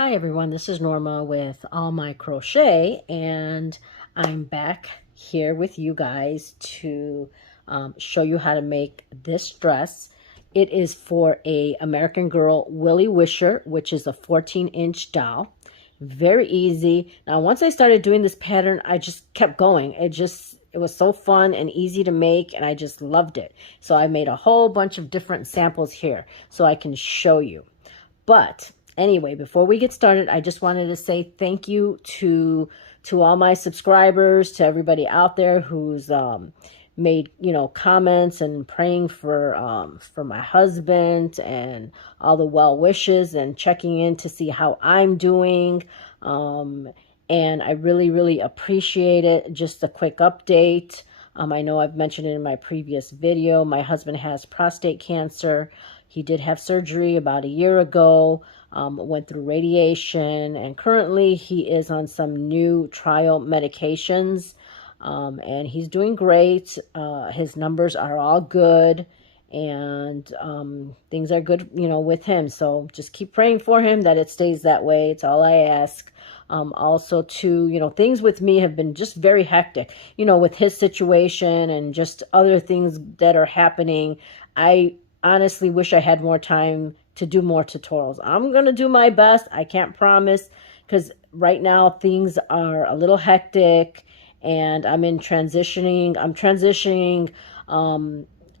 Hi everyone, this is Norma with All My Crochet, and I'm back here with you guys to show you how to make this dress. It is for a American Girl Willie Wisher, which is a 14-inch doll. Very easy. Now, once I started doing this pattern, I just kept going. It was so fun and easy to make, and I just loved it. So I made a whole bunch of different samples here so I can show you. But anyway, before we get started, I just wanted to say thank you to all my subscribers, to everybody out there who's made comments and praying for my husband, and all the well wishes and checking in to see how I'm doing. And I really appreciate it. Just a quick update. I know I've mentioned it in my previous video. My husband has prostate cancer. He did have surgery about a year ago, went through radiation, and currently he is on some new trial medications, and he's doing great. His numbers are all good, and things are good, with him. So just keep praying for him that it stays that way. It's all I ask. Also too, things with me have been just very hectic, with his situation and just other things that are happening. I honestly wish I had more time to do more tutorials. I'm going to do my best. I can't promise, because right now things are a little hectic, and I'm transitioning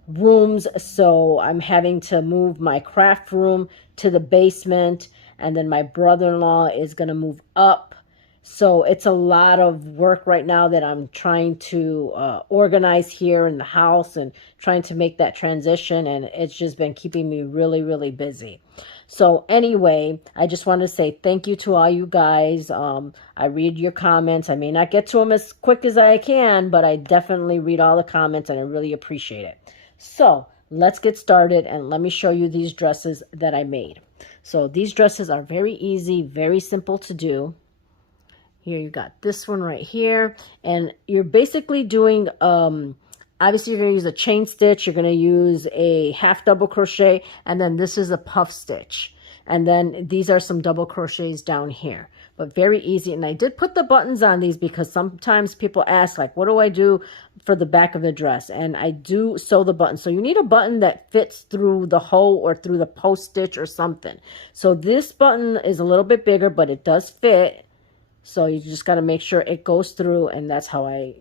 rooms, so I'm having to move my craft room to the basement, and then my brother-in-law is going to move up. So it's a lot of work right now that I'm trying to organize here in the house and trying to make that transition. And it's just been keeping me really busy. So anyway, I just want to say thank you to all you guys. I read your comments. I may not get to them as quick as I can, but I definitely read all the comments, and I really appreciate it. So let's get started, and let me show you these dresses that I made. So these dresses are very easy, very simple to do. Here you got this one right here, and you're basically doing, obviously you're going to use a chain stitch, you're going to use a half double crochet, and then this is a puff stitch. And then these are some double crochets down here, but very easy. And I did put the buttons on these because sometimes people ask, like, what do I do for the back of the dress? And I do sew the button. So you need a button that fits through the hole or through the post stitch or something. So this button is a little bit bigger, but it does fit. So you just got to make sure it goes through, and that's how I,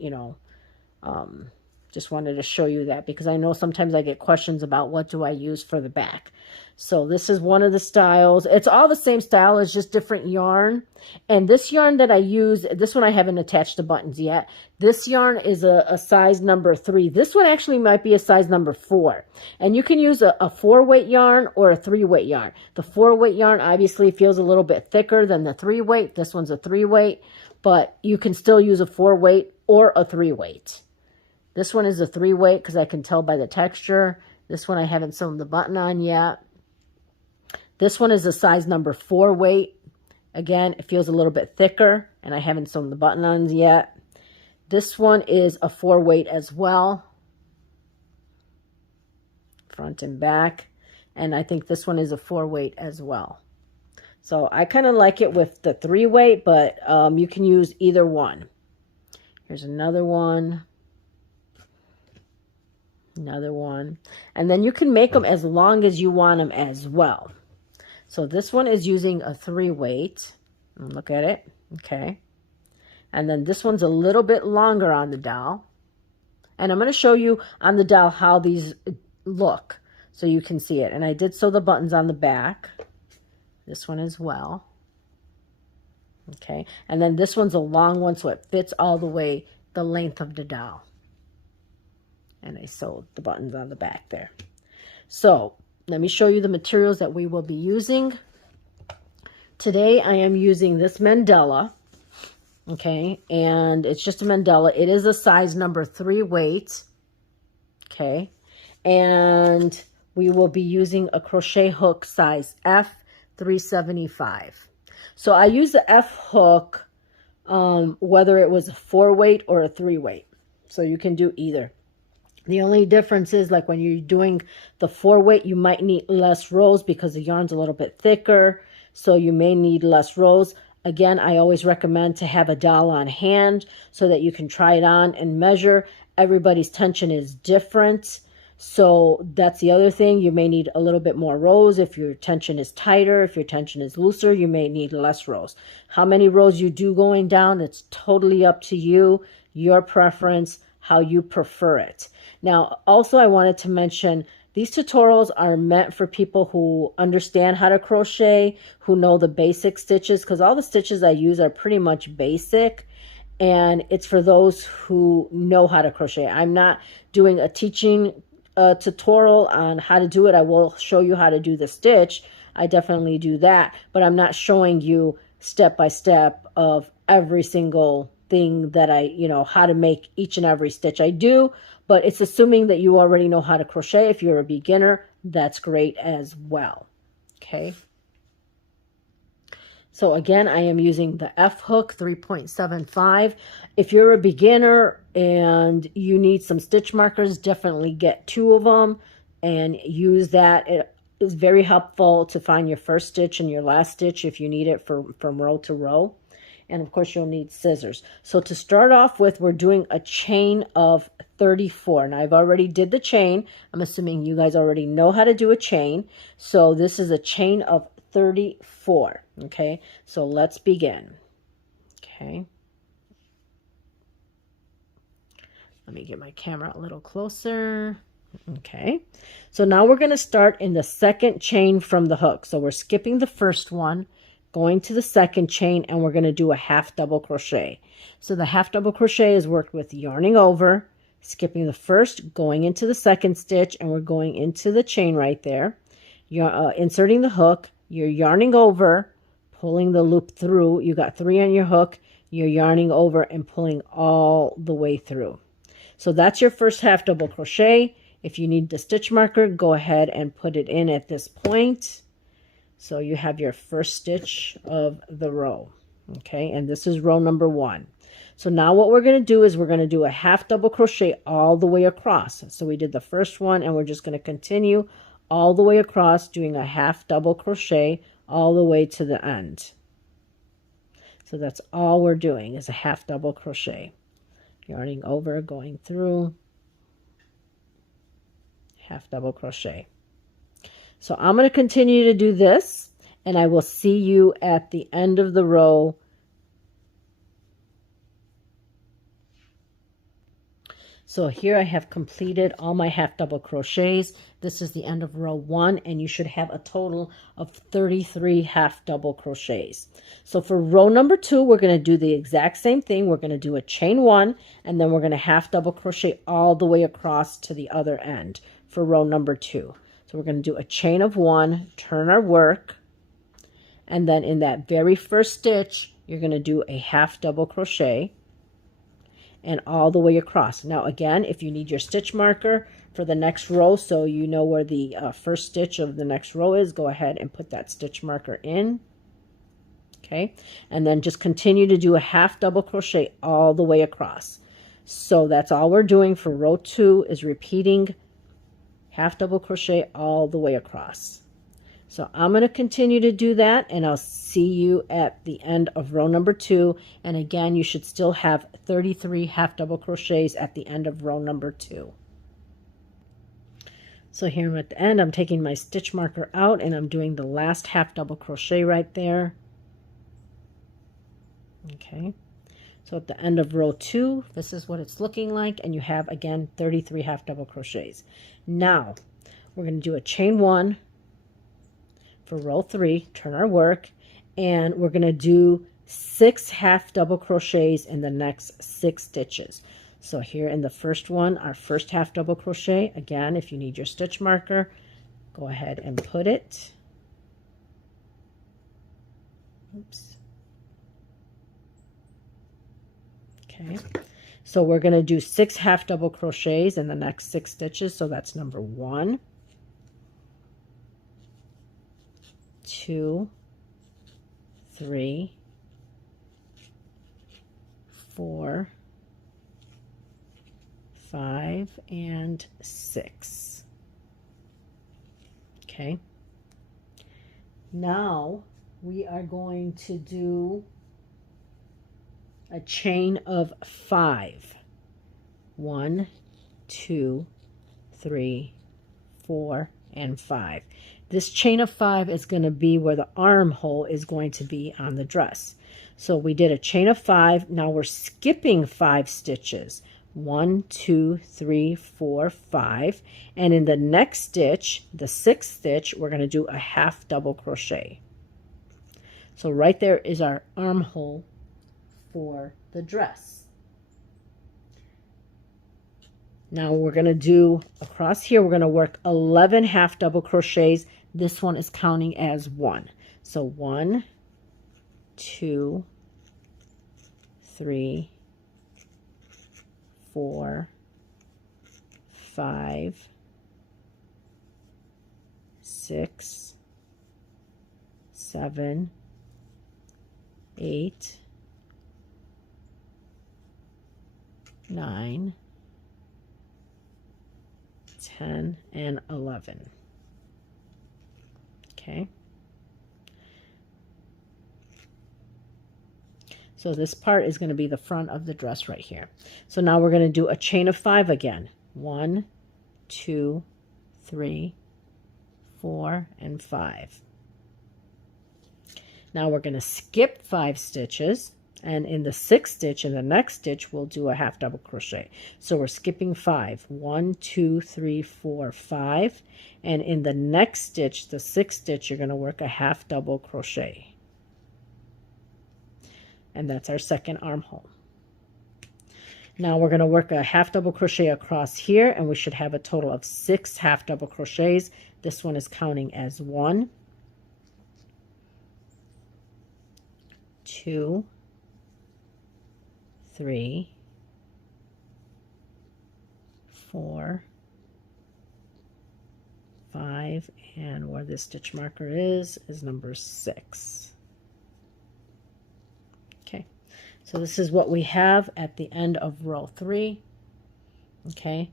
just wanted to show you that, because I know sometimes I get questions about what do I use for the back. So this is one of the styles. It's all the same style, it's just different yarn. And this yarn that I use, this one I haven't attached the buttons yet. This yarn is a size number 3. This one actually might be a size number 4. And you can use a 4-weight yarn or a 3-weight yarn. The 4-weight yarn obviously feels a little bit thicker than the 3-weight. This one's a 3-weight, but you can still use a 4-weight or a 3-weight. This one is a 3-weight because I can tell by the texture. This one I haven't sewn the button on yet. This one is a size number 4 weight. Again, it feels a little bit thicker, and I haven't sewn the button on yet. This one is a 4 weight as well, front and back. And I think this one is a 4 weight as well. So I kind of like it with the 3 weight, but you can use either one. Here's another one. Another one. And then you can make them as long as you want them as well. So this one is using a 3 weight. Look at it. Okay. And then this one's a little bit longer on the doll. And I'm going to show you on the doll how these look so you can see it. And I did sew the buttons on the back. This one as well. Okay. And then this one's a long one, so it fits all the way the length of the doll. And I sewed the buttons on the back there. So let me show you the materials that we will be using. Today I am using this mandala. Okay, and it's just a mandala. It is a size number 3 weight. Okay, and we will be using a crochet hook size F 375. So I use the F hook whether it was a 4 weight or a 3 weight. So you can do either. The only difference is, like, when you're doing the 4 weight, you might need less rows because the yarn's a little bit thicker. so you may need less rows. Again, I always recommend to have a doll on hand so that you can try it on and measure. Everybody's tension is different. So that's the other thing. You may need a little bit more rows. If your tension is tighter, if your tension is looser, you may need less rows. How many rows you do going down, it's totally up to you, your preference, how you prefer it. Now, also I wanted to mention these tutorials are meant for people who understand how to crochet, who know the basic stitches, because all the stitches I use are pretty much basic. And it's for those who know how to crochet. I'm not doing a teaching tutorial on how to do it. I will show you how to do the stitch. I definitely do that, but I'm not showing you step by step of every single thing that how to make each and every stitch I do, but it's assuming that you already know how to crochet. If you're a beginner, that's great as well. Okay. So again, I am using the F hook 3.75. If you're a beginner and you need some stitch markers, definitely get 2 of them and use that. It is very helpful to find your first stitch and your last stitch if you need it from row to row. And of course, you'll need scissors. So to start off with, we're doing a chain of 34. Now, I've already did the chain. I'm assuming you guys already know how to do a chain. So this is a chain of 34. Okay, so let's begin. Okay. Let me get my camera a little closer. Okay, so now we're going to start in the second chain from the hook. So we're skipping the first one, going to the second chain, and we're going to do a half double crochet. So the half double crochet is worked with yarning over, skipping the first, going into the second stitch, and we're going into the chain right there. You're inserting the hook, you're yarning over, pulling the loop through. You got 3 on your hook, you're yarning over and pulling all the way through. So that's your first half double crochet. If you need the stitch marker, go ahead and put it in at this point. So you have your first stitch of the row. Okay, and this is row number 1. So now what we're going to do is we're going to do a half double crochet all the way across. So we did the first one and we're just going to continue all the way across doing a half double crochet all the way to the end. So that's all we're doing is a half double crochet. Yarning over, going through, half double crochet. So I'm going to continue to do this and I will see you at the end of the row. So here I have completed all my half double crochets. This is the end of row 1 and you should have a total of 33 half double crochets. So for row number 2, we're going to do the exact same thing. We're going to do a chain 1 and then we're going to half double crochet all the way across to the other end for row number 2. So we're going to do a chain of 1, turn our work, and then in that very first stitch, you're going to do a half double crochet and all the way across. Now again, if you need your stitch marker for the next row so you know where the first stitch of the next row is, go ahead and put that stitch marker in. Okay, and then just continue to do a half double crochet all the way across. So that's all we're doing for row 2 is repeating half double crochet all the way across. So I'm going to continue to do that and I'll see you at the end of row number 2. And again, you should still have 33 half double crochets at the end of row number 2. So here I'm at the end, I'm taking my stitch marker out and I'm doing the last half double crochet right there. Okay, so at the end of row 2, this is what it's looking like, and you have again 33 half double crochets. Now we're going to do a chain 1 for row 3, turn our work, and we're going to do 6 half double crochets in the next 6 stitches. So here in the first one, our first half double crochet, again, if you need your stitch marker, go ahead and put it. Oops. Okay, so we're going to do 6 half double crochets in the next 6 stitches. So that's number 1, 2, 3, 4, 5, and 6. Okay, now we are going to do a chain of 5. 1, 2, 3, 4, and 5. This chain of 5 is going to be where the armhole is going to be on the dress. So we did a chain of 5. Now we're skipping 5 stitches. 1, 2, 3, 4, 5. And in the next stitch, the 6th stitch, we're going to do a half double crochet. So right there is our armhole for the dress. Now we're going to do across here, we're going to work 11 half double crochets. This one is counting as 1. So 1, 2, 3, 4, 5, 6, 7, 8, 9, 10, and 11. Okay. So this part is going to be the front of the dress right here. So now we're going to do a chain of 5 again. 1, 2, 3, 4, and 5. Now we're going to skip 5 stitches, and in the 6th stitch, in the next stitch, we'll do a half double crochet. So we're skipping 5. 1, 2, 3, 4, 5. And in the next stitch, the 6th stitch, you're going to work a half double crochet. And that's our second armhole. Now we're going to work a half double crochet across here, and we should have a total of 6 half double crochets. This one is counting as 1, 2, 3, 4, 5, and where this stitch marker is number 6. Okay, so this is what we have at the end of row 3. Okay,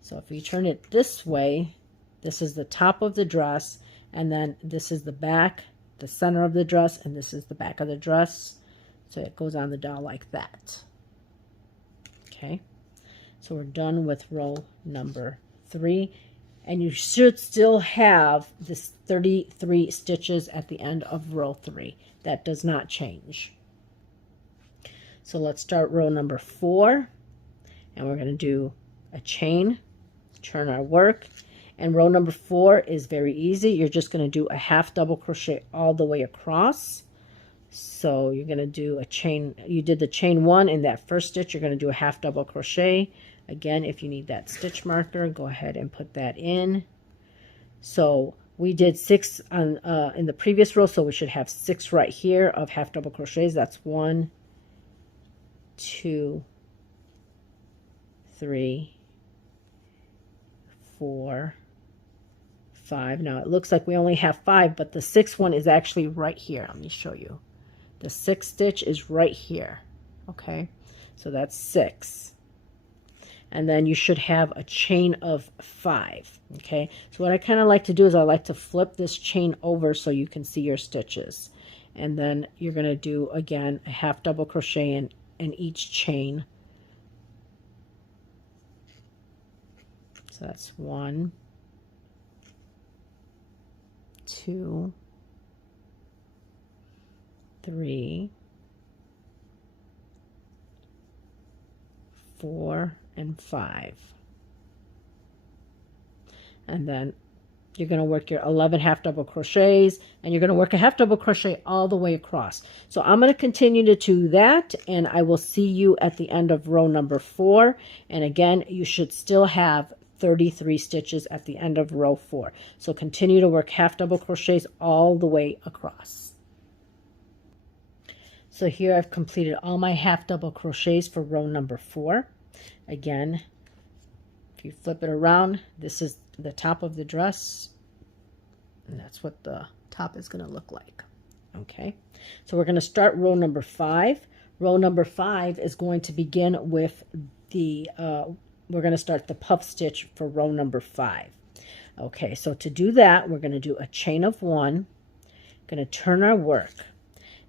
so if you turn it this way, this is the top of the dress, and then this is the back, the center of the dress, and this is the back of the dress. So it goes on the doll like that. Okay, so we're done with row number 3, and you should still have this 33 stitches at the end of row 3. That does not change. So let's start row number 4, and we're going to do a chain, turn our work, and row number 4 is very easy. You're just going to do a half double crochet all the way across. So you're going to do a chain. You did the chain 1 in that first stitch. You're going to do a half double crochet. Again, if you need that stitch marker, go ahead and put that in. So we did 6 on in the previous row, so we should have 6 right here of half double crochets. That's 1, 2, 3, 4, 5. Now it looks like we only have 5, but the 6th one is actually right here. Let me show you. The 6th stitch is right here. Okay, so that's 6. And then you should have a chain of 5. Okay, so what I kind of like to do is I like to flip this chain over so you can see your stitches. And then you're going to do, again, a half double crochet in each chain. So that's 1, 2, 3, 4, and 5. And then you're going to work your 11 half double crochets, and you're going to work a half double crochet all the way across. So I'm going to continue to do that, and I will see you at the end of row number 4. And again, you should still have 33 stitches at the end of row 4. So continue to work half double crochets all the way across. So here I've completed all my half double crochets for row number 4. Again, if you flip it around, this is the top of the dress, and that's what the top is going to look like. Okay, so we're going to start row number 5. Row number 5 is going to begin with the we're going to start the puff stitch for row number 5. Okay, so to do that, we're going to do a chain of 1, Going to turn our work.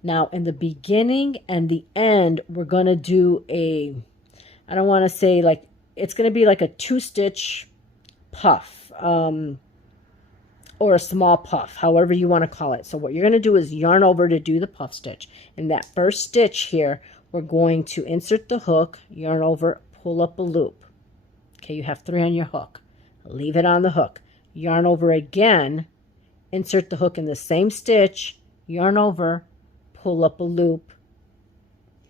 Now, in the beginning and the end, we're going to do a, I don't want to say like, it's going to be like a 2-stitch puff, or a small puff, however you want to call it. So what you're going to do is yarn over to do the puff stitch. In that first stitch here, we're going to insert the hook, yarn over, pull up a loop. Okay, you have 3 on your hook. Leave it on the hook. Yarn over again, insert the hook in the same stitch, yarn over, pull up a loop,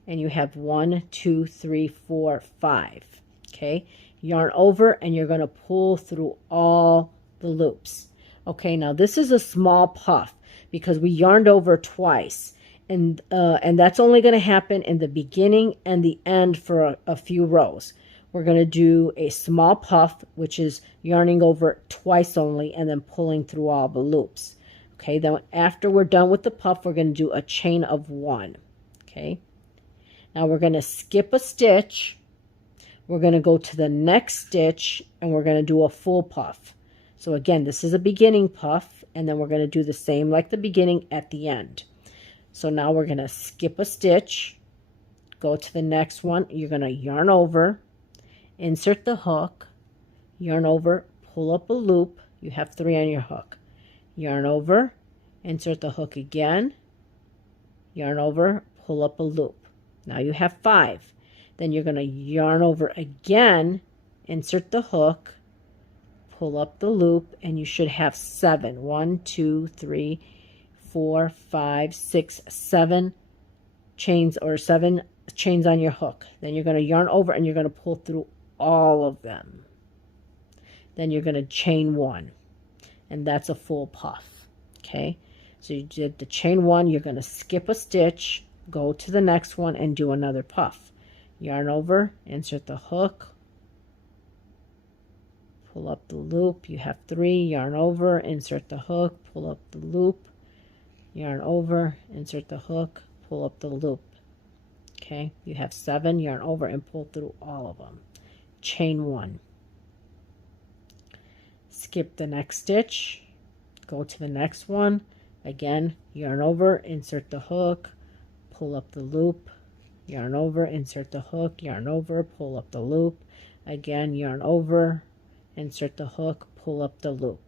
and you have 1, 2, 3, 4, 5. Okay, yarn over, and you're going to pull through all the loops. Okay, now this is a small puff because we yarned over twice, and that's only going to happen in the beginning and the end for a few rows. We're going to do a small puff, which is yarning over twice only and then pulling through all the loops. Okay, then after we're done with the puff, we're going to do a chain of 1. Okay, now we're going to skip a stitch. We're going to go to the next stitch and we're going to do a full puff. So again, this is a beginning puff, and then we're going to do the same like the beginning at the end. So now we're going to skip a stitch, go to the next one. You're going to yarn over, insert the hook, yarn over, pull up a loop. You have 3 on your hook. Yarn over, insert the hook again, yarn over, pull up a loop. Now you have 5. Then you're going to yarn over again, insert the hook, pull up the loop, and you should have 7. 1, 2, 3, 4, 5, 6, 7 chains, or 7 chains on your hook. Then you're going to yarn over and you're going to pull through all of them. Then you're going to chain 1, and that's a full puff. Okay, so you did the chain 1. You're going to skip a stitch, go to the next one, and do another puff. Yarn over, insert the hook, pull up the loop. You have 3. Yarn over, insert the hook, pull up the loop, yarn over, insert the hook, pull up the loop. Okay, you have 7. Yarn over and pull through all of them. Chain 1. Skip the next stitch, go to the next one. Again, yarn over, insert the hook, pull up the loop, yarn over, insert the hook, yarn over, pull up the loop. Again, yarn over, insert the hook, pull up the loop.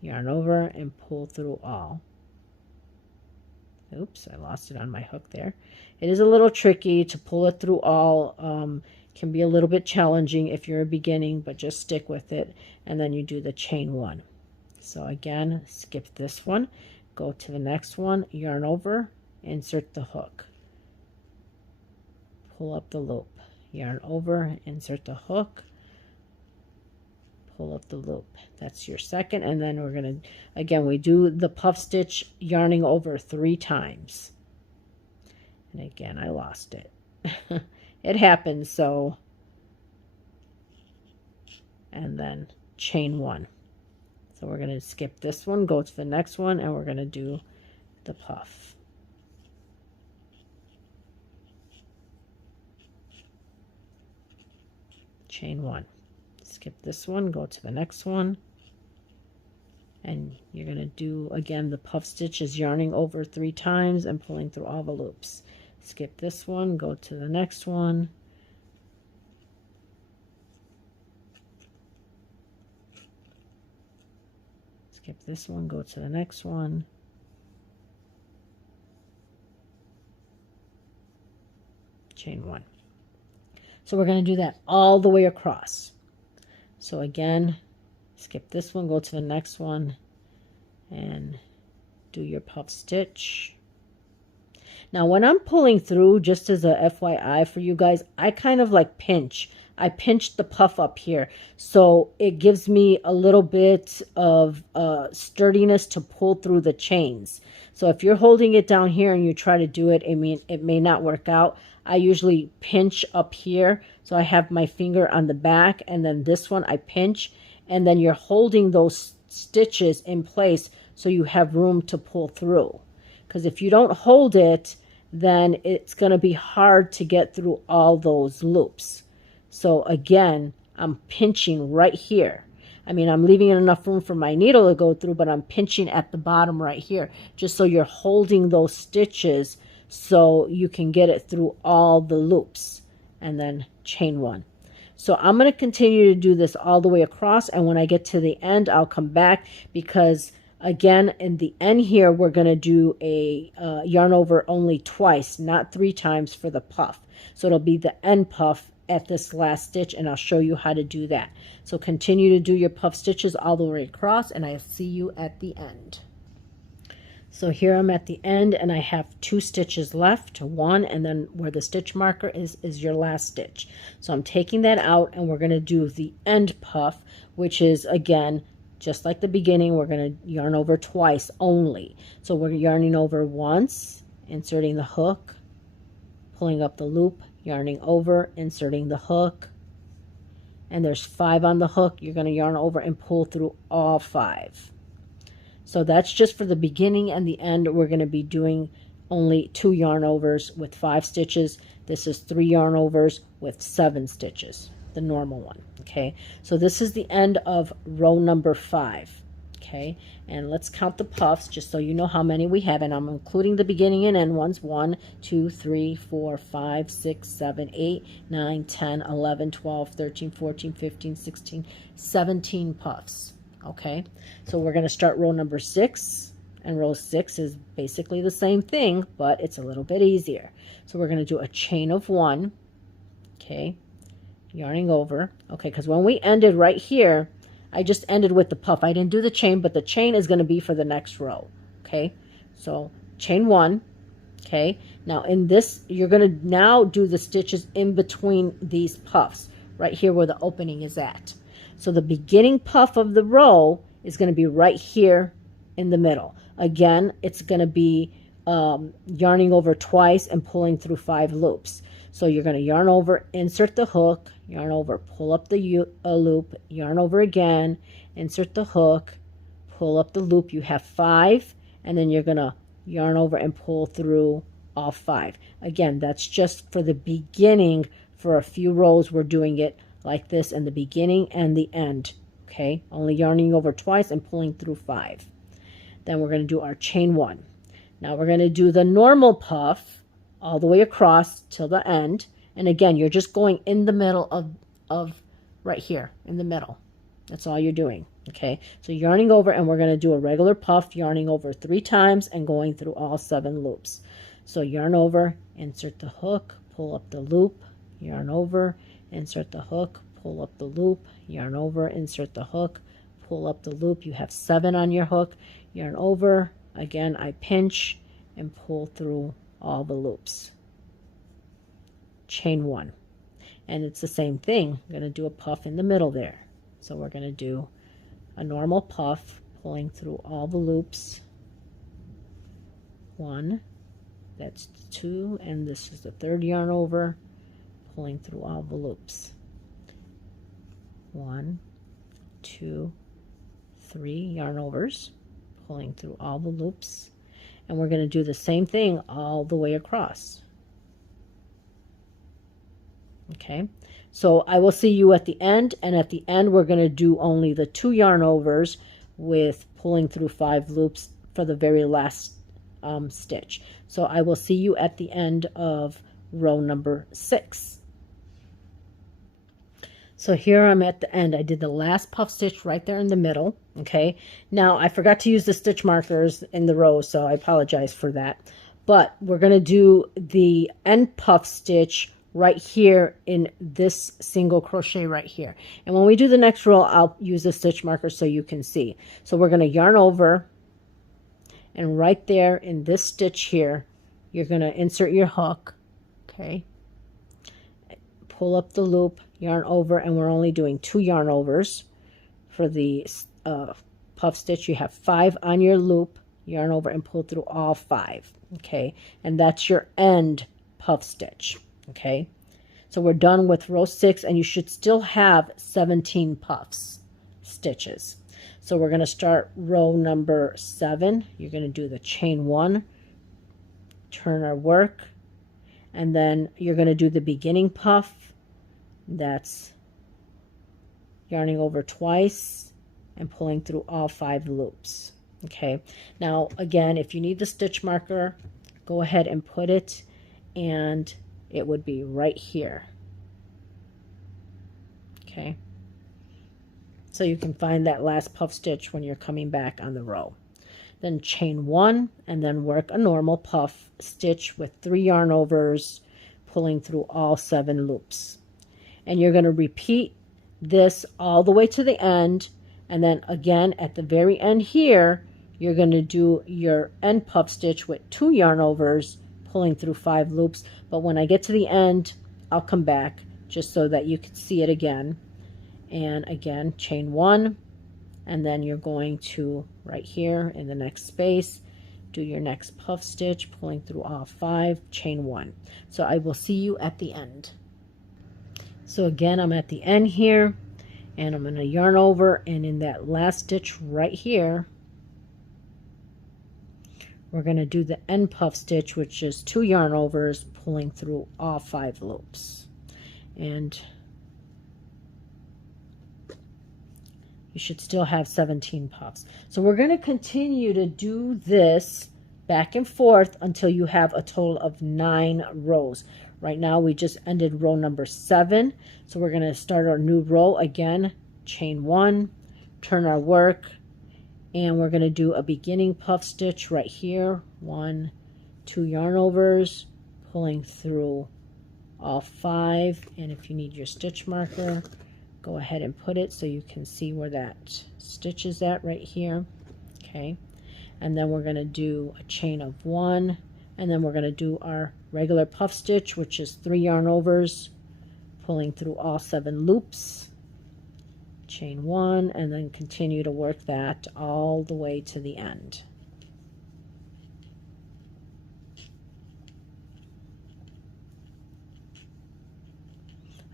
Yarn over and pull through all. Oops, I lost it on my hook there. It is a little tricky to pull it through all. Can be a little bit challenging if you're beginning, but just stick with it. And then you do the chain 1. So again, skip this one, go to the next one, yarn over, insert the hook, pull up the loop, yarn over, insert the hook, pull up the loop. That's your second. And then we're going to, again, we do the puff stitch yarning over 3 times. And again, I lost it. It happens. So, and then chain 1. So we're going to skip this one, go to the next one, and we're going to do the puff. Chain 1. Skip this one, go to the next one, and you're going to do again the puff stitches, yarning over 3 times and pulling through all the loops. Skip this one, go to the next one, skip this one, go to the next one, chain 1. So we're going to do that all the way across. So again, skip this one, go to the next one, and do your puff stitch. Now when I'm pulling through, just as a FYI for you guys, I kind of like pinch. I pinched the puff up here, so it gives me a little bit of sturdiness to pull through the chains. So if you're holding it down here and you try to do it, it may not work out. I usually pinch up here, so I have my finger on the back, and then this one I pinch, and then you're holding those stitches in place so you have room to pull through. Because if you don't hold it, then it's going to be hard to get through all those loops. So again, I'm pinching right here. I mean, I'm leaving enough room for my needle to go through, but I'm pinching at the bottom right here, just so you're holding those stitches so you can get it through all the loops, and then chain 1. So I'm going to continue to do this all the way across, and when I get to the end, I'll come back, because again, in the end here, we're going to do a yarn over only twice, not 3 times for the puff. So it'll be the end puff at this last stitch, and I'll show you how to do that. So continue to do your puff stitches all the way across, and I'll see you at the end. So here I'm at the end, and I have 2 stitches left, 1, and then where the stitch marker is your last stitch. So I'm taking that out, and we're going to do the end puff, which is, again, just like the beginning, we're going to yarn over twice only. So we're yarning over once, inserting the hook, pulling up the loop, yarning over, inserting the hook, and there's 5 on the hook. You're going to yarn over and pull through all 5. So that's just for the beginning, and the end we're going to be doing only 2 yarn overs with 5 stitches. This is 3 yarn overs with 7 stitches, the normal one. Okay, so this is the end of row number 5. Okay, and let's count the puffs just so you know how many we have, and I'm including the beginning and end ones. 1, 2, 3, 4, 5, 6, 7, 8, 9, 10, 11, 12, 13, 14, 15, 16, 17 puffs. Okay, so we're going to start row number 6, and row 6 is basically the same thing, but it's a little bit easier. So we're going to do a chain of 1, okay, yarning over, okay, because when we ended right here, I just ended with the puff. I didn't do the chain, but the chain is going to be for the next row, okay? So chain 1, okay? Now in this, you're going to now do the stitches in between these puffs, right here where the opening is at. So the beginning puff of the row is going to be right here in the middle. Again, it's going to be yarning over twice and pulling through 5 loops. So you're going to yarn over, insert the hook, yarn over, pull up the loop, yarn over again, insert the hook, pull up the loop. You have 5, and then you're going to yarn over and pull through all 5. Again, that's just for the beginning. For a few rows, we're doing it like this in the beginning and the end, okay? Only yarning over twice and pulling through 5. Then we're going to do our chain 1. Now we're going to do the normal puff all the way across till the end. And again, you're just going in the middle of right here in the middle. That's all you're doing, okay? So yarning over, and we're going to do a regular puff, yarning over 3 times and going through all 7 loops. So yarn over, insert the hook, pull up the loop, yarn over, insert the hook, pull up the loop, yarn over, insert the hook, pull up the loop. You have 7 on your hook, yarn over, again I pinch and pull through all the loops. Chain 1. And it's the same thing. I'm going to do a puff in the middle there. So we're going to do a normal puff, pulling through all the loops. 1, that's 2, and this is the 3rd yarn over, pulling through all the loops. 1, 2, 3 yarn overs, pulling through all the loops, and we're going to do the same thing all the way across. Okay, so I will see you at the end, and at the end we're going to do only the 2 yarn overs with pulling through 5 loops for the very last stitch. So I will see you at the end of row number 6. So here I'm at the end. I did the last puff stitch right there in the middle. Okay, now I forgot to use the stitch markers in the row, so I apologize for that. But we're going to do the end puff stitch right here in this single crochet right here. And when we do the next row, I'll use the stitch marker so you can see. So we're going to yarn over, and right there in this stitch here, you're going to insert your hook. Okay, pull up the loop, yarn over, and we're only doing 2 yarn overs for the puff stitch. You have 5 on your loop, yarn over and pull through all 5. Okay, and that's your end puff stitch. Okay, so we're done with row 6, and you should still have 17 puffs stitches. So we're going to start row number 7. You're going to do the chain 1, turn our work, and then you're going to do the beginning puff. That's yarning over twice and pulling through all 5 loops. Okay, now again, if you need the stitch marker, go ahead and put it, and it would be right here. Okay, so you can find that last puff stitch when you're coming back on the row. Then chain 1 and then work a normal puff stitch with 3 yarn overs, pulling through all 7 loops. And you're going to repeat this all the way to the end, and then again at the very end here, you're going to do your end puff stitch with 2 yarn overs, pulling through 5 loops. But when I get to the end, I'll come back just so that you can see it again. And again, chain 1, and then you're going to right here in the next space do your next puff stitch, pulling through all 5, chain 1. So I will see you at the end. So again, I'm at the end here, and I'm going to yarn over, and in that last stitch right here, we're going to do the end puff stitch, which is 2 yarn overs, pulling through all 5 loops. And you should still have 17 puffs. So we're going to continue to do this back and forth until you have a total of 9 rows. Right now we just ended row number 7. So we're going to start our new row again, chain 1, turn our work, and we're going to do a beginning puff stitch right here. 1, 2 yarn overs, pulling through all 5. And if you need your stitch marker, go ahead and put it so you can see where that stitch is at right here. Okay, and then we're going to do a chain of 1, and then we're going to do our regular puff stitch, which is 3 yarn overs, pulling through all 7 loops, chain 1, and then continue to work that all the way to the end.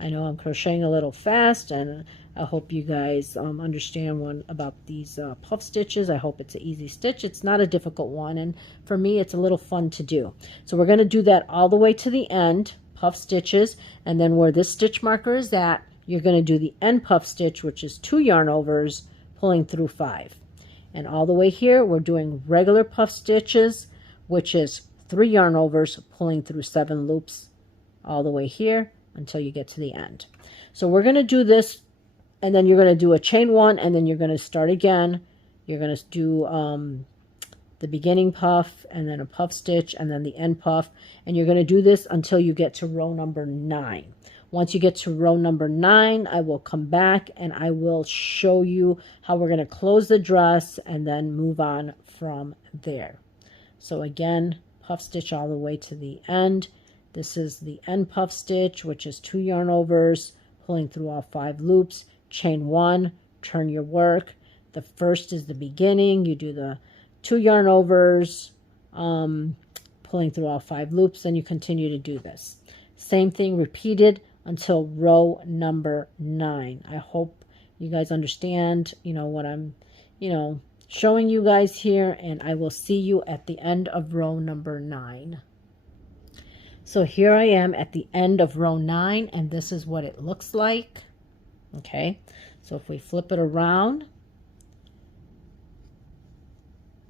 I know I'm crocheting a little fast, and I hope you guys understand about these puff stitches. I hope it's an easy stitch. It's not a difficult one, and for me it's a little fun to do. So we're going to do that all the way to the end, puff stitches, and then where this stitch marker is at, you're going to do the end puff stitch, which is 2 yarn overs, pulling through 5. And all the way here, we're doing regular puff stitches, which is 3 yarn overs, pulling through 7 loops all the way here until you get to the end. So we're going to do this, and then you're going to do a chain 1, and then you're going to start again. You're going to do the beginning puff, and then a puff stitch, and then the end puff, and you're going to do this until you get to row number 9. Once you get to row number 9, I will come back and I will show you how we're going to close the dress and then move on from there. So again, puff stitch all the way to the end. This is the end puff stitch, which is 2 yarn overs, pulling through all 5 loops, chain 1, turn your work. The first is the beginning. You do the 2 yarn overs, pulling through all 5 loops, and you continue to do this. Same thing repeated until row number 9. I hope you guys understand, what I'm, showing you guys here, and I will see you at the end of row number 9. So here I am at the end of row 9, and this is what it looks like. Okay, so if we flip it around,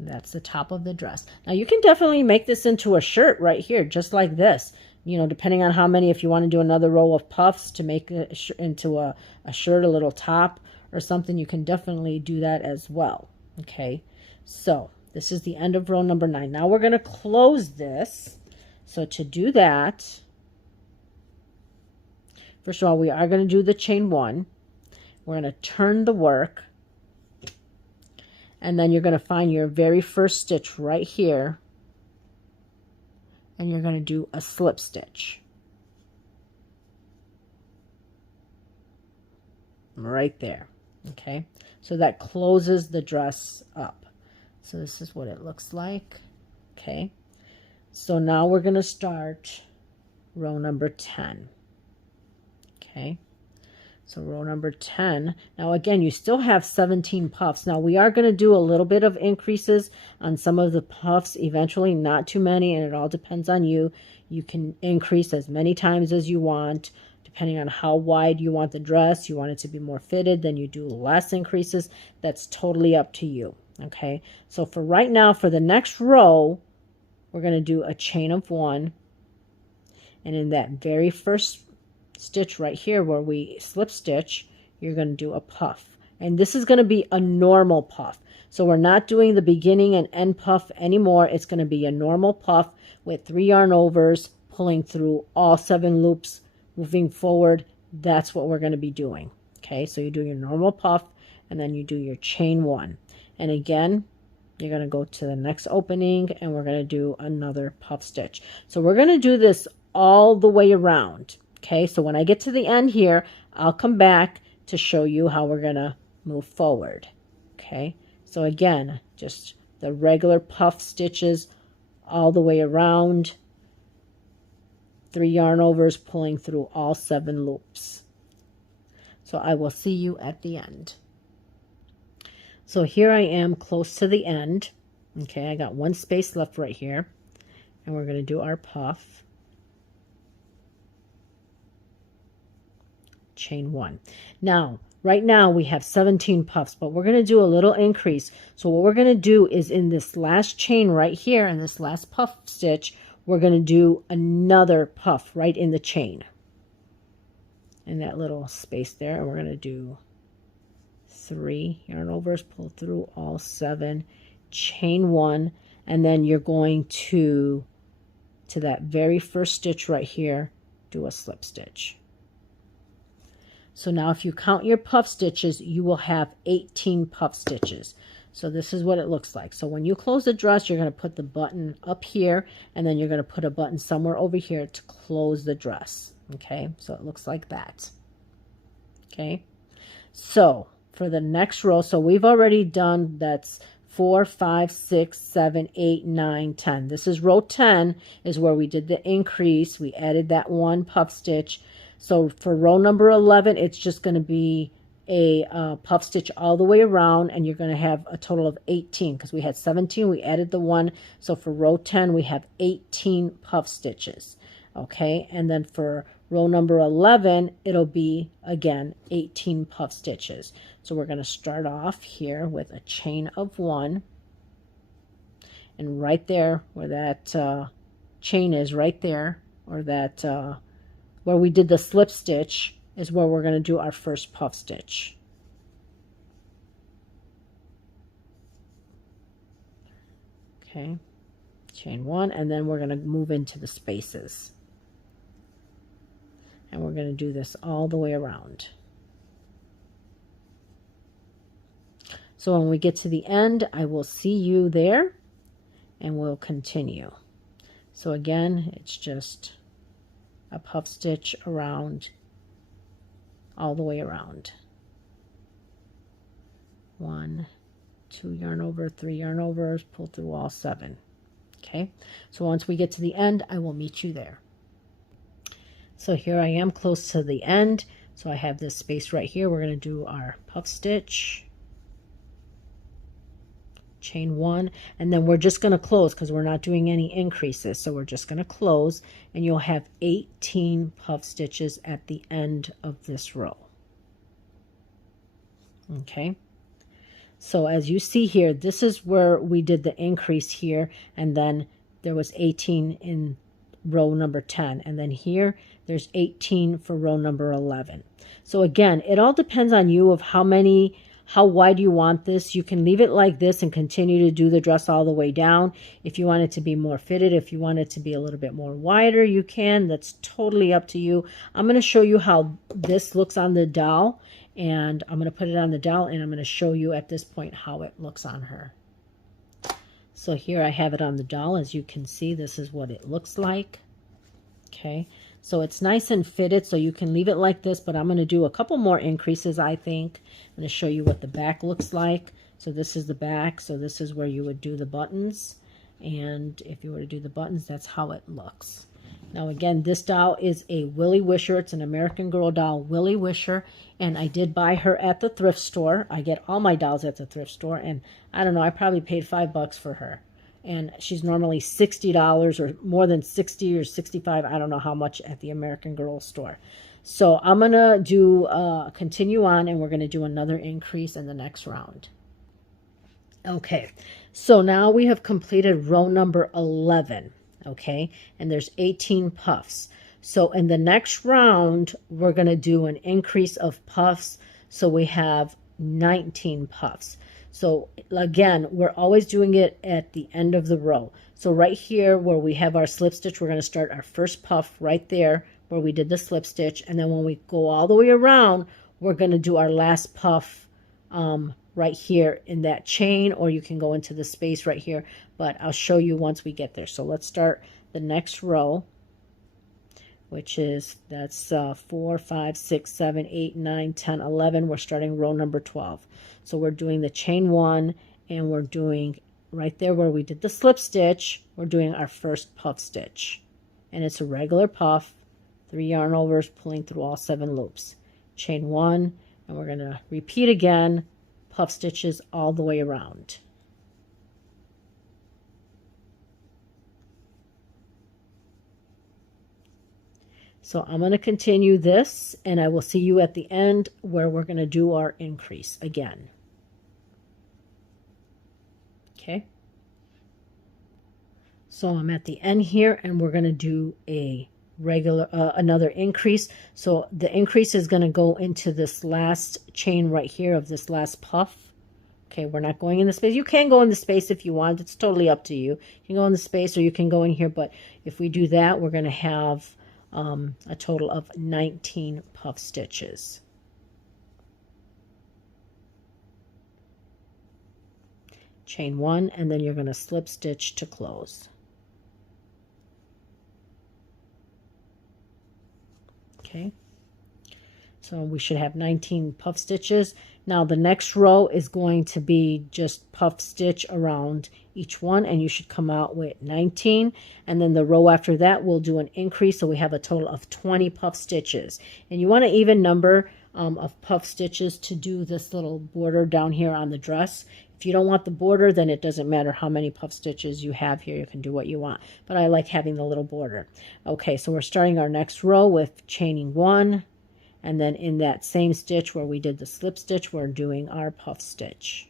that's the top of the dress. Now you can definitely make this into a shirt right here, just like this. Depending on how many, if you want to do another row of puffs to make it into a shirt, a little top or something, you can definitely do that as well. Okay, so this is the end of row number 9. Now we're going to close this. So to do that, first of all, we are going to do the chain 1. We're going to turn the work, and then you're going to find your very first stitch right here, and you're going to do a slip stitch right there. Okay, so that closes the dress up. So this is what it looks like. Okay, so now we're going to start row number 10. Okay, so row number 10. Now again, you still have 17 puffs. Now we are going to do a little bit of increases on some of the puffs eventually, not too many, and it all depends on you. You can increase as many times as you want Depending on how wide you want the dress, you want it to be more fitted, then you do less increases. That's totally up to you. Okay, so for right now, for the next row, we're going to do a chain of 1. And in that very first stitch right here where we slip stitch, you're going to do a puff. And this is going to be a normal puff. So we're not doing the beginning and end puff anymore. It's going to be a normal puff with 3 yarn overs, pulling through all 7 loops, moving forward. That's what we're going to be doing. Okay, so you do your normal puff, and then you do your chain 1. And again, you're going to go to the next opening, and we're going to do another puff stitch. So we're going to do this all the way around. Okay, so when I get to the end here, I'll come back to show you how we're going to move forward. Okay, so again, just the regular puff stitches all the way around, 3 yarn overs, pulling through all 7 loops. So I will see you at the end. So here I am close to the end. Okay, I got 1 space left right here, and we're going to do our puff. Chain 1. Now, right now we have 17 puffs, but we're going to do a little increase. So what we're going to do is in this last chain right here, in this last puff stitch, we're going to do another puff right in the chain. In that little space there, and we're going to do 3 yarn overs, pull through all 7, chain 1, and then you're going to that very first stitch right here, do a slip stitch. So now if you count your puff stitches, you will have 18 puff stitches. So this is what it looks like. So when you close the dress, you're going to put the button up here, and then you're going to put a button somewhere over here to close the dress. Okay, so it looks like that. Okay, so for the next row, so we've already done, that's 4, 5, 6, 7, 8, 9, 10. This is row 10 is where we did the increase. We added that 1 puff stitch. So for row number 11, it's just going to be a puff stitch all the way around, and you're going to have a total of 18 because we had 17. We added the 1. So for row 10, we have 18 puff stitches. Okay, and then for row number 11, it'll be, again, 18 puff stitches. So we're going to start off here with a chain of 1. And right there where that chain is, right there, or that where we did the slip stitch, is where we're going to do our first puff stitch. Okay, chain 1, and then we're going to move into the spaces. And we're going to do this all the way around. So when we get to the end, I will see you there, and we'll continue. So again, it's just a puff stitch around, all the way around. 1, 2 yarn over, 3 yarn overs, pull through all 7. Okay, so once we get to the end, I will meet you there. So here I am close to the end. So I have this space right here. We're going to do our puff stitch, chain 1, and then we're just going to close because we're not doing any increases. So we're just going to close, and you'll have 18 puff stitches at the end of this row. Okay, so as you see here, this is where we did the increase here, and then there was 18 in row number 10, and then here there's 18 for row number 11. So again, it all depends on you of how wide you want this. You can leave it like this and continue to do the dress all the way down. If you want it to be more fitted, if you want it to be a little bit more wider, you can. That's totally up to you. I'm going to show you how this looks on the doll, and I'm going to put it on the doll, and I'm going to show you at this point how it looks on her. So here I have it on the doll. As you can see, this is what it looks like. Okay, so it's nice and fitted, so you can leave it like this, but I'm going to do a couple more increases, I think. I'm going to show you what the back looks like. So this is the back, so this is where you would do the buttons, and if you were to do the buttons, that's how it looks. Now again, this doll is a Willie Wisher. It's an American Girl doll, Willie Wisher, and I did buy her at the thrift store. I get all my dolls at the thrift store, and I don't know, I probably paid $5 for her. And she's normally $60 or more than 60 or 65. I don't know how much at the American Girl store. So I'm going to do, continue on, and we're going to do another increase in the next round. Okay, so now we have completed row number 11, okay, and there's 18 puffs. So in the next round, we're going to do an increase of puffs, so we have 19 puffs. So again, we're always doing it at the end of the row. So right here where we have our slip stitch, we're going to start our first puff right there where we did the slip stitch, and then when we go all the way around, we're going to do our last puff right here in that chain, or you can go into the space right here, but I'll show you once we get there. So let's start the next row, which is, that's 4, 5, 6, 7, 8, 9, 10, 11. We're starting row number 12. So we're doing the chain 1, and we're doing right there where we did the slip stitch, we're doing our first puff stitch, and it's a regular puff, 3 yarn overs, pulling through all 7 loops, chain 1, and we're going to repeat again, puff stitches all the way around. So I'm going to continue this, and I will see you at the end where we're going to do our increase again. Okay. So I'm at the end here, and we're going to do a regular another increase. So the increase is going to go into this last chain right here of this last puff. Okay, we're not going in the space. You can go in the space if you want. It's totally up to you. You can go in the space or you can go in here, but if we do that, we're going to have a total of 19 puff stitches. Chain 1, and then you're going to slip stitch to close. Okay, so we should have 19 puff stitches. Now the next row is going to be just puff stitch around each one, and you should come out with 19. And then the row after that, we'll do an increase, so we have a total of 20 puff stitches. And you want an even number of puff stitches to do this little border down here on the dress. If you don't want the border, then it doesn't matter how many puff stitches you have here. You can do what you want. But I like having the little border. Okay, so we're starting our next row with chaining 1. And then in that same stitch where we did the slip stitch, we're doing our puff stitch.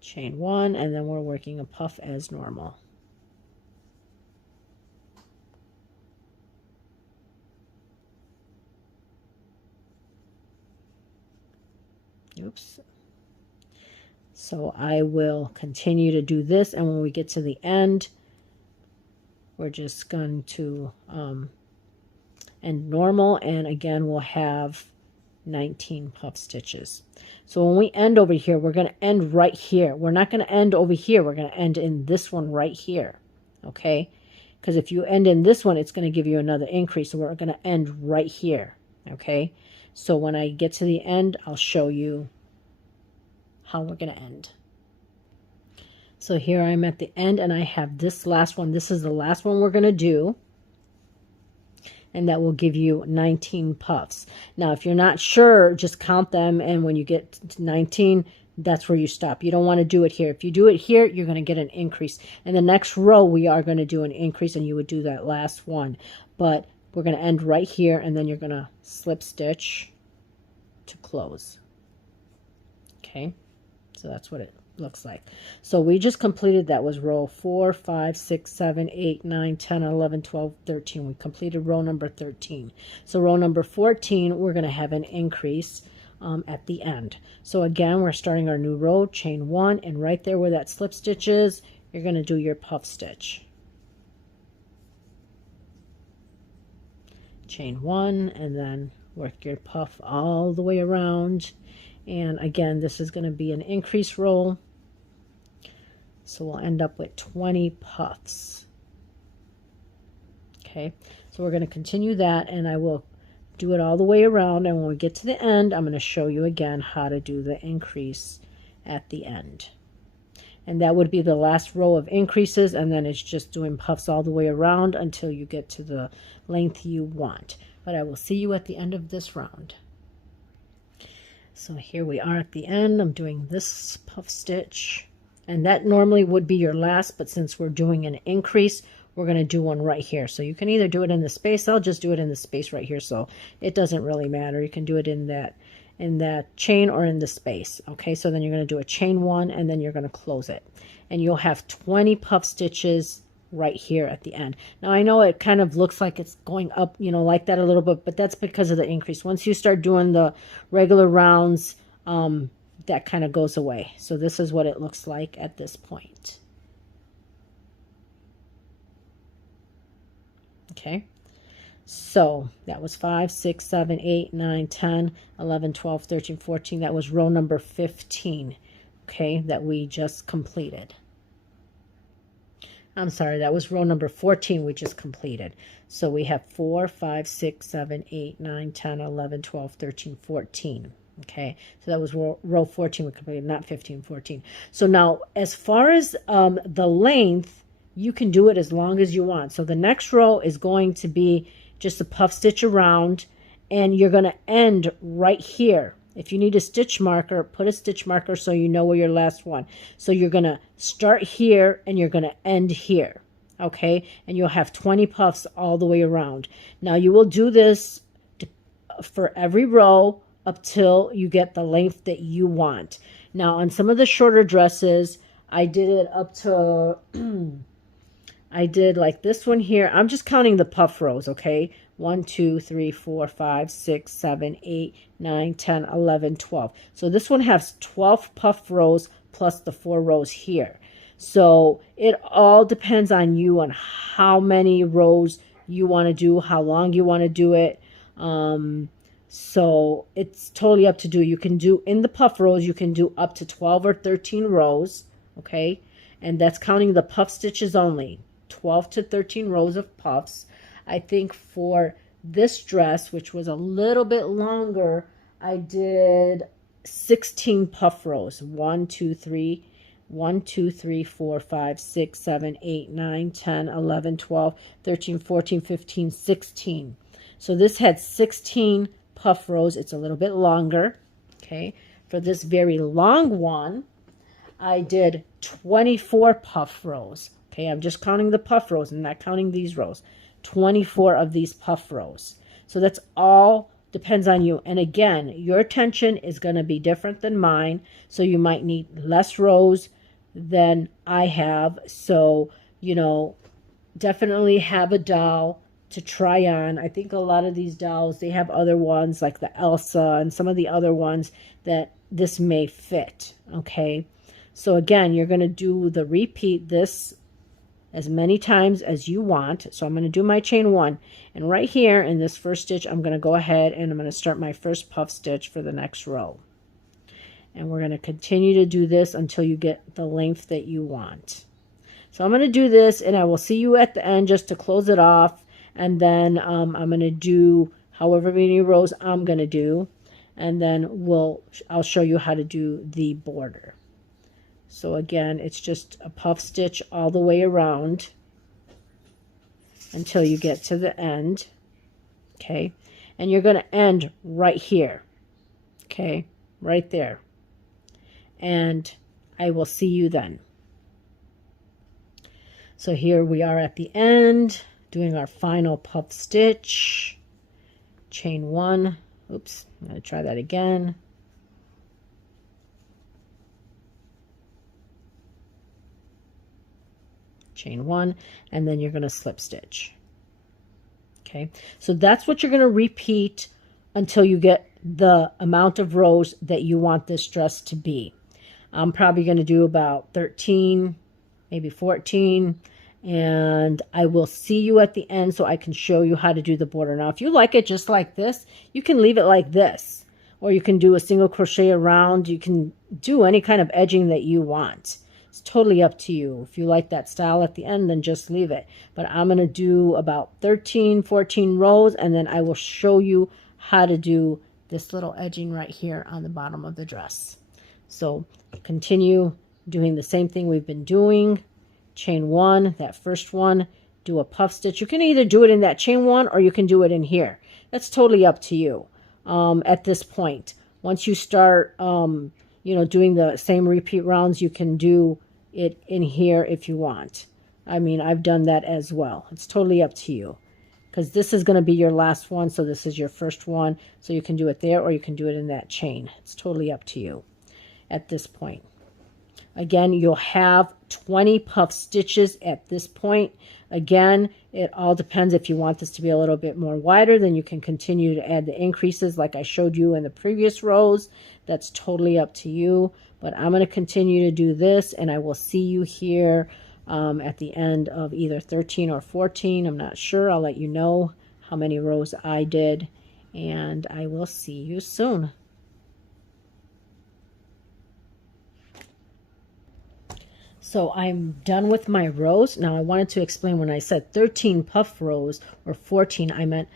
Chain 1, and then we're working a puff as normal. Oops. So I will continue to do this, and when we get to the end, we're just going to end normal, and again we'll have 19 puff stitches. So when we end over here, we're going to end right here. We're not going to end over here. We're going to end in this one right here, okay? Because if you end in this one, it's going to give you another increase. So we're going to end right here, okay? So when I get to the end, I'll show you how we're going to end. So here I'm at the end, and I have this last one. This is the last one we're going to do, and that will give you 19 puffs. Now, if you're not sure, just count them, and when you get to 19, that's where you stop. You don't want to do it here. If you do it here, you're going to get an increase. In the next row, we are going to do an increase, and you would do that last one. But we're going to end right here, and then you're going to slip stitch to close. Okay, so that's what it looks like. So we just completed, that was row 4, 5, 6, 7, 8, 9, 10, 11, 12, 13. We completed row number 13. So row number 14, we're going to have an increase at the end. So again, we're starting our new row, chain 1, and right there where that slip stitch is, you're going to do your puff stitch. Chain 1, and then work your puff all the way around. And again, this is going to be an increase row. So we'll end up with 20 puffs. Okay, so we're going to continue that, and I will do it all the way around. And when we get to the end, I'm going to show you again how to do the increase at the end. And that would be the last row of increases, and then it's just doing puffs all the way around until you get to the length you want. But I will see you at the end of this round. So here we are at the end. I'm doing this puff stitch, and that normally would be your last, but since we're doing an increase, we're going to do one right here. So you can either do it in the space. I'll just do it in the space right here. So it doesn't really matter. You can do it in that chain or in the space. Okay, so then you're going to do a chain 1 and then you're going to close it. And you'll have 20 puff stitches right here at the end. Now I know it kind of looks like it's going up, you know, like that a little bit, but that's because of the increase. Once you start doing the regular rounds, that kind of goes away. So this is what it looks like at this point. Okay, so that was 5, 6, 7, 8, 9, 10, 11, 12, 13, 14. That was row number 15, okay, that we just completed. I'm sorry, that was row number 14 we just completed. So we have 4, 5, 6, 7, 8, 9, 10, 11, 12, 13, 14. Okay, so that was row 14 we completed, not 15, 14. So now as far as the length, you can do it as long as you want. So the next row is going to be just a puff stitch around, and you're going to end right here. If you need a stitch marker, put a stitch marker so you know where your last one. So you're going to start here and you're going to end here. Okay, and you'll have 20 puffs all the way around. Now you will do this for every row up till you get the length that you want. Now on some of the shorter dresses, I did it up to I did like this one here. I'm just counting the puff rows, okay? 1, 2, 3, 4, 5, 6, 7, 8, 9, 10, 11, 12. So this one has 12 puff rows plus the 4 rows here. So it all depends on you on how many rows you want to do, how long you want to do it. So it's totally up to do. You can do in the puff rows, you can do up to 12 or 13 rows, okay? And that's counting the puff stitches only. 12 to 13 rows of puffs. I think for this dress, which was a little bit longer, I did 16 puff rows. 1, 2, 3, 4, 5, 6, 7, 8, 9, 10, 11, 12, 13, 14, 15, 16. So this had 16 puff rows. It's a little bit longer. Okay. For this very long one, I did 24 puff rows. Okay, I'm just counting the puff rows. I'm not counting these rows. 24 of these puff rows. So that's all depends on you. And again, your tension is going to be different than mine. So you might need less rows than I have. So, you know, definitely have a doll to try on. I think a lot of these dolls, they have other ones like the Elsa and some of the other ones that this may fit. Okay. So again, you're going to do the repeat this as many times as you want. So I'm going to do my chain 1, and right here in this first stitch, I'm going to go ahead and I'm going to start my first puff stitch for the next row. And we're going to continue to do this until you get the length that you want. So I'm going to do this, and I will see you at the end just to close it off. And then I'm going to do however many rows I'm going to do, and then I'll show you how to do the border. So again, it's just a puff stitch all the way around until you get to the end. Okay, and you're going to end right here. Okay, right there. And I will see you then. So here we are at the end, doing our final puff stitch. Chain 1. Oops, I'm going to try that again. Chain 1, and then you're going to slip stitch. Okay, so that's what you're going to repeat until you get the amount of rows that you want this dress to be. I'm probably going to do about 13, maybe 14, and I will see you at the end so I can show you how to do the border. Now, if you like it just like this, you can leave it like this, or you can do a single crochet around. You can do any kind of edging that you want. It's totally up to you. If you like that style at the end, then just leave it. But I'm going to do about 13, 14 rows, and then I will show you how to do this little edging right here on the bottom of the dress. So continue doing the same thing we've been doing. Chain 1, that first one, do a puff stitch. You can either do it in that chain 1 or you can do it in here. That's totally up to you at this point. Once you start, you know, doing the same repeat rounds, you can do it in here if you want. I mean, I've done that as well. It's totally up to you, because this is going to be your last one. So this is your first one. So you can do it there, or you can do it in that chain. It's totally up to you at this point. Again, you'll have 20 puff stitches at this point. Again, it all depends. If you want this to be a little bit more wider, then you can continue to add the increases like I showed you in the previous rows. That's totally up to you. But I'm going to continue to do this, and I will see you here at the end of either 13 or 14. I'm not sure. I'll let you know how many rows I did, and I will see you soon. So I'm done with my rows. Now I wanted to explain, when I said 13 puff rows or 14, I meant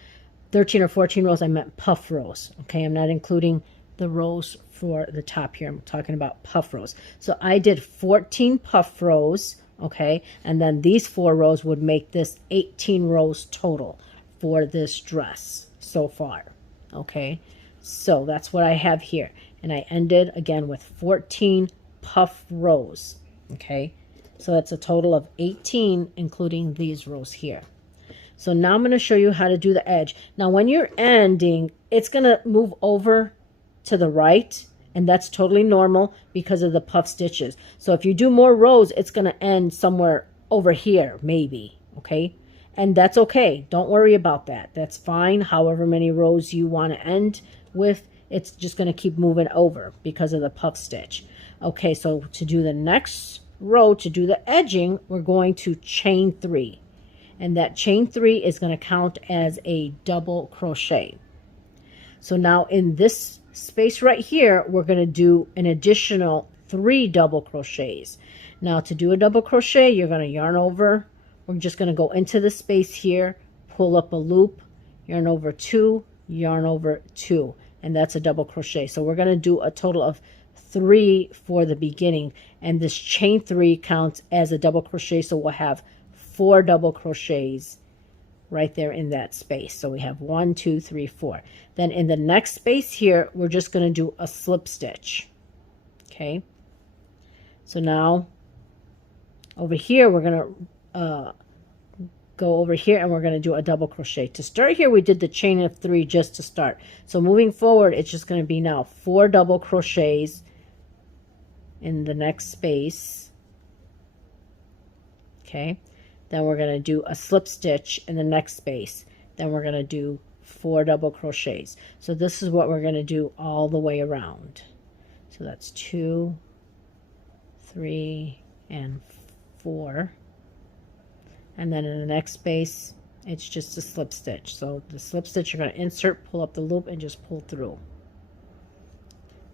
13 or 14 rows, I meant puff rows. Okay, I'm not including the rows for the top here. I'm talking about puff rows. So I did 14 puff rows, okay, and then these 4 rows would make this 18 rows total for this dress so far. Okay, so that's what I have here. And I ended again with 14 puff rows. Okay, so that's a total of 18, including these rows here. So now I'm going to show you how to do the edge. Now when you're ending, it's going to move over to the right, and that's totally normal because of the puff stitches. So if you do more rows, it's going to end somewhere over here, maybe. Okay, and that's okay. Don't worry about that. That's fine. However many rows you want to end with, it's just going to keep moving over because of the puff stitch. Okay, so to do the next row, to do the edging, we're going to chain 3. And that chain 3 is going to count as a double crochet. So now in this space right here, we're going to do an additional 3 double crochets. Now to do a double crochet, you're going to yarn over. We're just going to go into the space here, pull up a loop, yarn over 2, yarn over 2. And that's a double crochet. So we're going to do a total of 3 for the beginning, and this chain 3 counts as a double crochet, so we'll have 4 double crochets right there in that space. So we have 1, 2, 3, 4. Then in the next space here, we're just going to do a slip stitch. Okay, so now over here we're going to go over here, and we're going to do a double crochet. To start here, we did the chain of 3 just to start. So moving forward, it's just going to be now 4 double crochets in the next space. Okay, then we're going to do a slip stitch in the next space. Then we're going to do 4 double crochets. So this is what we're going to do all the way around. So that's 2, 3, and 4. And then in the next space, it's just a slip stitch. So the slip stitch, you're going to insert, pull up the loop, and just pull through.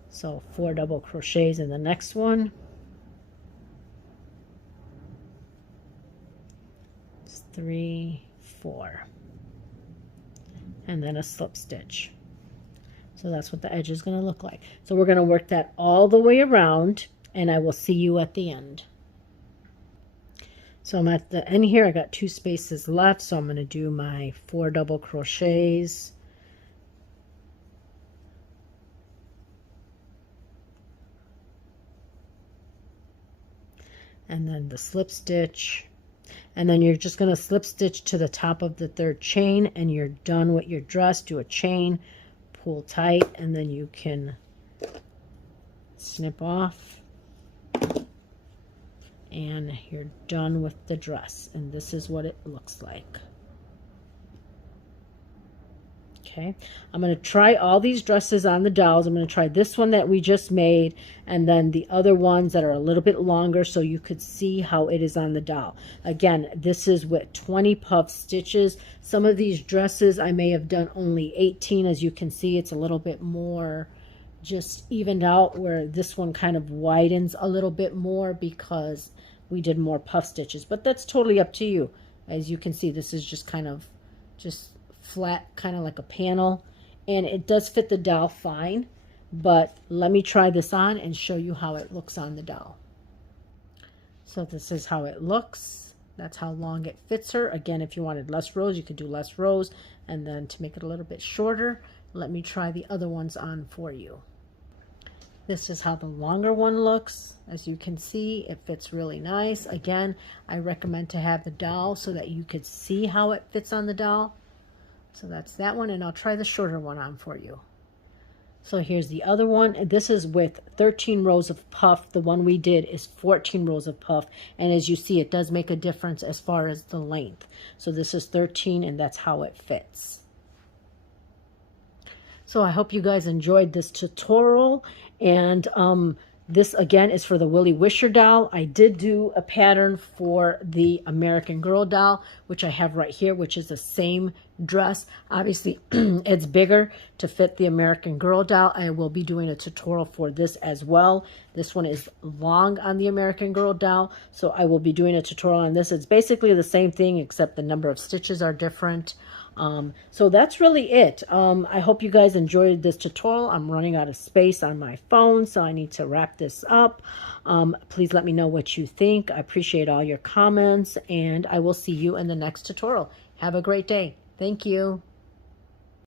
So 4 double crochets in the next one. 3, 4. And then a slip stitch. So that's what the edge is going to look like. So we're going to work that all the way around, and I will see you at the end. So I'm at the end here. I got 2 spaces left, so I'm going to do my 4 double crochets. And then the slip stitch. And then you're just going to slip stitch to the top of the 3rd chain, and you're done with your dress. Do a chain, pull tight, and then you can snip off. And you're done with the dress, and this is what it looks like. Okay, I'm going to try all these dresses on the dolls. I'm going to try this one that we just made, and then the other ones that are a little bit longer, so you could see how it is on the doll. Again, this is with 20 puff stitches. Some of these dresses I may have done only 18. As you can see, it's a little bit more just evened out, where this one kind of widens a little bit more because we did more puff stitches. But that's totally up to you. As you can see, this is just kind of just flat, kind of like a panel, and it does fit the doll fine. But let me try this on and show you how it looks on the doll. So this is how it looks. That's how long it fits her. Again, if you wanted less rows, you could do less rows. And then to make it a little bit shorter, let me try the other ones on for you. This is how the longer one looks. As you can see, it fits really nice. Again, I recommend to have the doll so that you could see how it fits on the doll. So that's that one, and I'll try the shorter one on for you. So here's the other one. This is with 13 rows of puff. The one we did is 14 rows of puff. And as you see, it does make a difference as far as the length. So this is 13, and that's how it fits. So I hope you guys enjoyed this tutorial. And this again is for the Willie Wisher doll. I did do a pattern for the American Girl doll, which I have right here, which is the same dress. Obviously, it's bigger to fit the American Girl doll. I will be doing a tutorial for this as well. This one is long on the American Girl doll, so I will be doing a tutorial on this. It's basically the same thing, except the number of stitches are different. So that's really it. I hope you guys enjoyed this tutorial. I'm running out of space on my phone, so I need to wrap this up. Please let me know what you think. I appreciate all your comments, and I will see you in the next tutorial. Have a great day. Thank you.